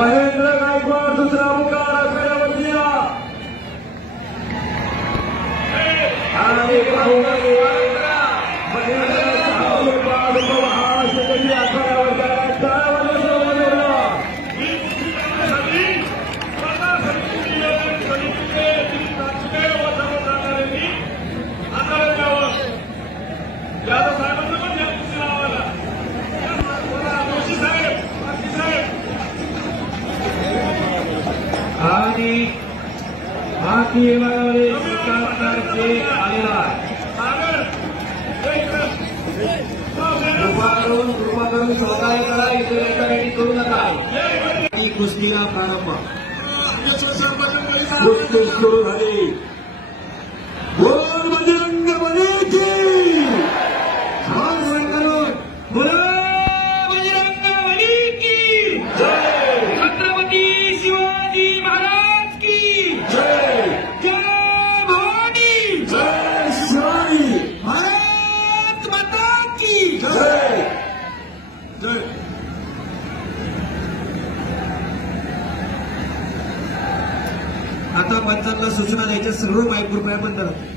महेंद्र गायकवाड दुसरा मुकार आखाड्यावरतीया आणि बाकी विभागामध्ये विकासकारचे आलेला कृपा करून सहकार्य करा. इथे रेडी करू नका. कुस्तीला प्रारंभ कुस्ती सुरू झाली. बोल बजरंग बलीची छत्रपती शिवाजी महाराज की जय. जय भवानी. जय शिवाजी. भारत माता की जय. जय. आता पंचांना सूचना द्यायच्या. सर्व माईक कृपया बंद राहतो.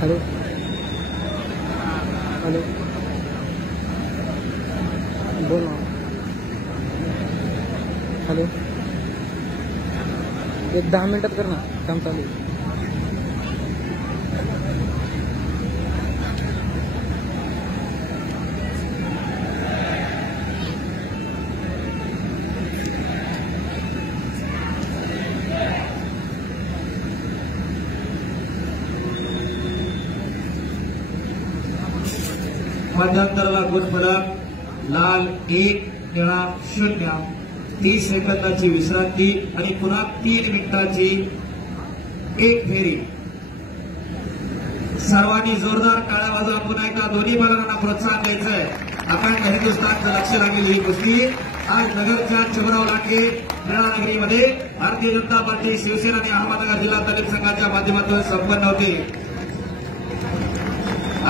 हेलो हेलो बोल ना. हॅलो. एक 10 मिनिटात कर ना. काम चालू आहे. मध्यांतराला गुणफलक लाल 1 निळा 0. 30 सेकंदाची विश्रांती आणि पुन्हा 3 मिनिटाची एक फेरी. सर्वांनी जोरदार टाळ्या वाजवा. पुन्हा एकदा दोन्ही बलांना प्रोत्साहन द्यायचंय. अखंड हिंदुस्थानचं लक्ष लागलेली ही कुस्ती आज नगरच्या चमराव लांडगे क्रीडानगरीमध्ये भारतीय जनता पार्टी शिवसेना आणि अहमदनगर जिल्हा तालीम संघाच्या माध्यमातून संपन्न होते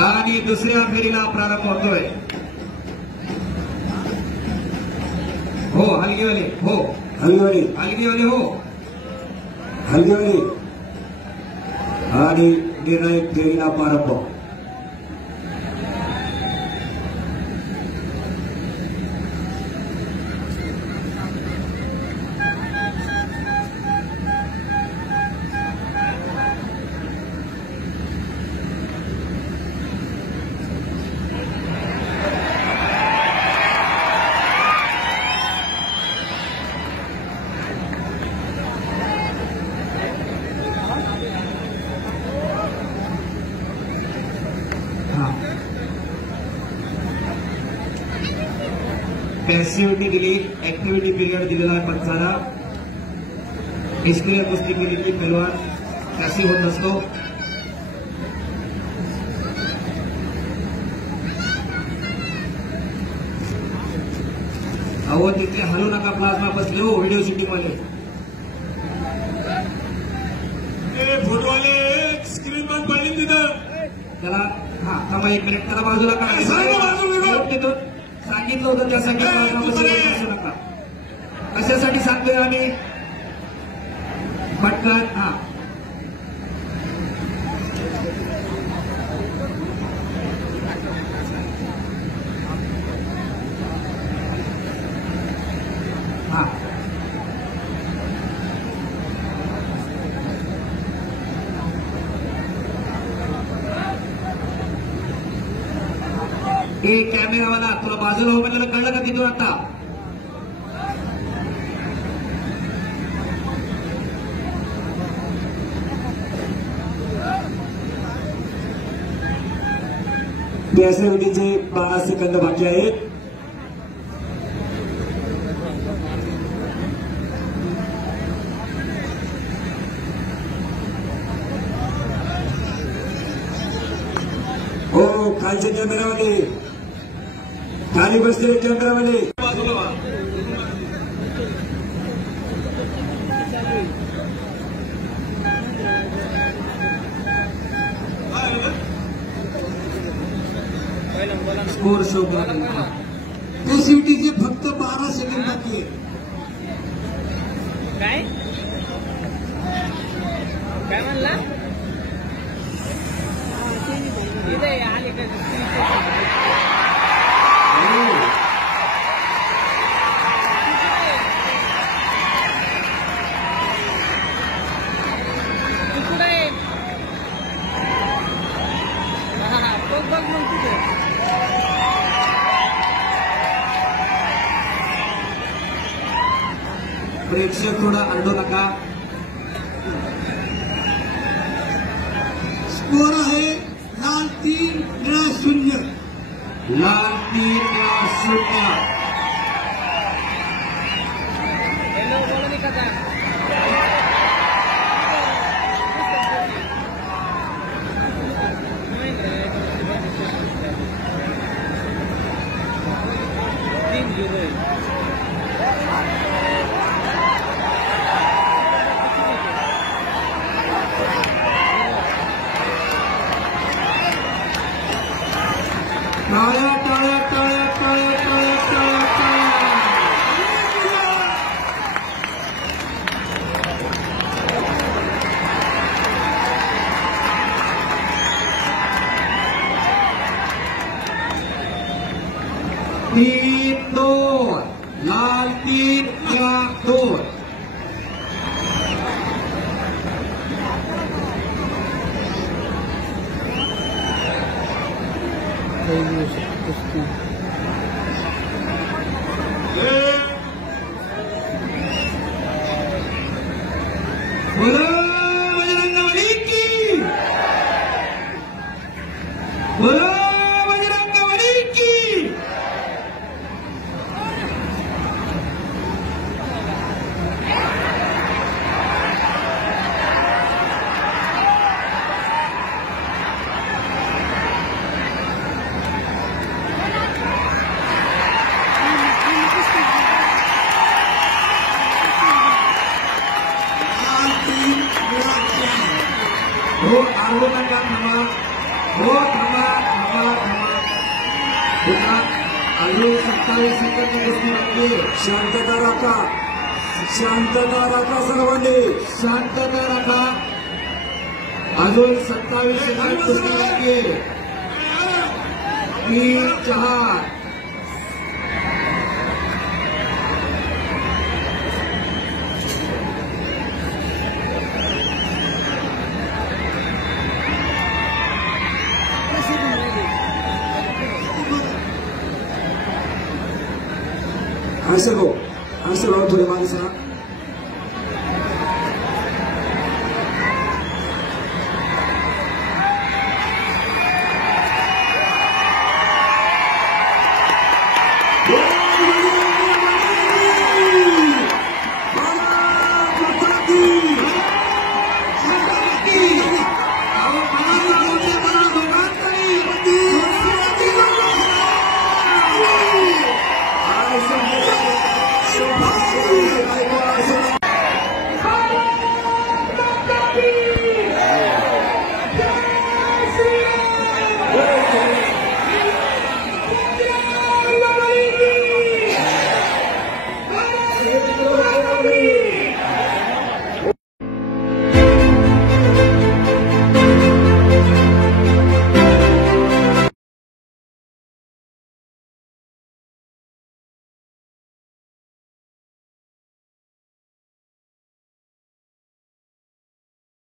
आणि दुसऱ्या फेरीला प्रारंभ होतोय. हो हलगीवाले हो हलगीवाडी हलगीवाले हो हलगीवाडी आणि निर्णायक फेरीला प्रारंभ. पॅसिव्हिटी दिली, ऍक्टिव्हिटी पिरियड दिलेला आहे पंचाला. निष्क्रिय कुस्ती केली की पैलवान पॅसिव्ह होत नसतो. अहो तिथे हलू नका, प्लाझ्मा बसले हो व्हिडिओ शूटिंग वाले. फोटोवाले स्क्रीन बंद पडली तिथं. त्याला थांबा 1 मिनिट, त्याला बाजूला काढायचं. सांगितलं होतं त्यासाठी बसू नका. कशासाठी सांगतोय आम्ही? पटकन हा कॅमेरावाला तुला बाजूला हो म्हणलं कळलं का तिथून आता? पॅसिव्हिटीचे 12 सेकंद बाकी आहेत. हो खालचे कॅमेरावाले, खाली बसलेले कॅमेरावाले स्कोर शो पॅसिव्हिटीचे फक्त 12 सेकंद बाकी आहेत. काय म्हणला? आले का? प्रेक्षक थोडा आरडू नका. स्कोर आहे लाल 3 निळा 0. लाल 3 निळा 0. बोला नाही का? टाळ्या टाळ्या टाळ्या टाळ्या टाळ्या टाळ्या टाळ्या. तीन 2 लाल 3 निळा 2. कुस्ती बोलो बजरंगबली की, बोलो बजरंगबली की. हो आलो नका, थांबा. हो थांबा थांबा थांबा. पुन्हा अजून 27 सेकंद गोष्टी लागते. शांतता राखा. शांतता राखा सर्वांनी. शांतता राखा. अजून 27 सेकंद कुस्ती बाकी आहे. 3-4. हर्षद भाऊ थोडे मागे सरा.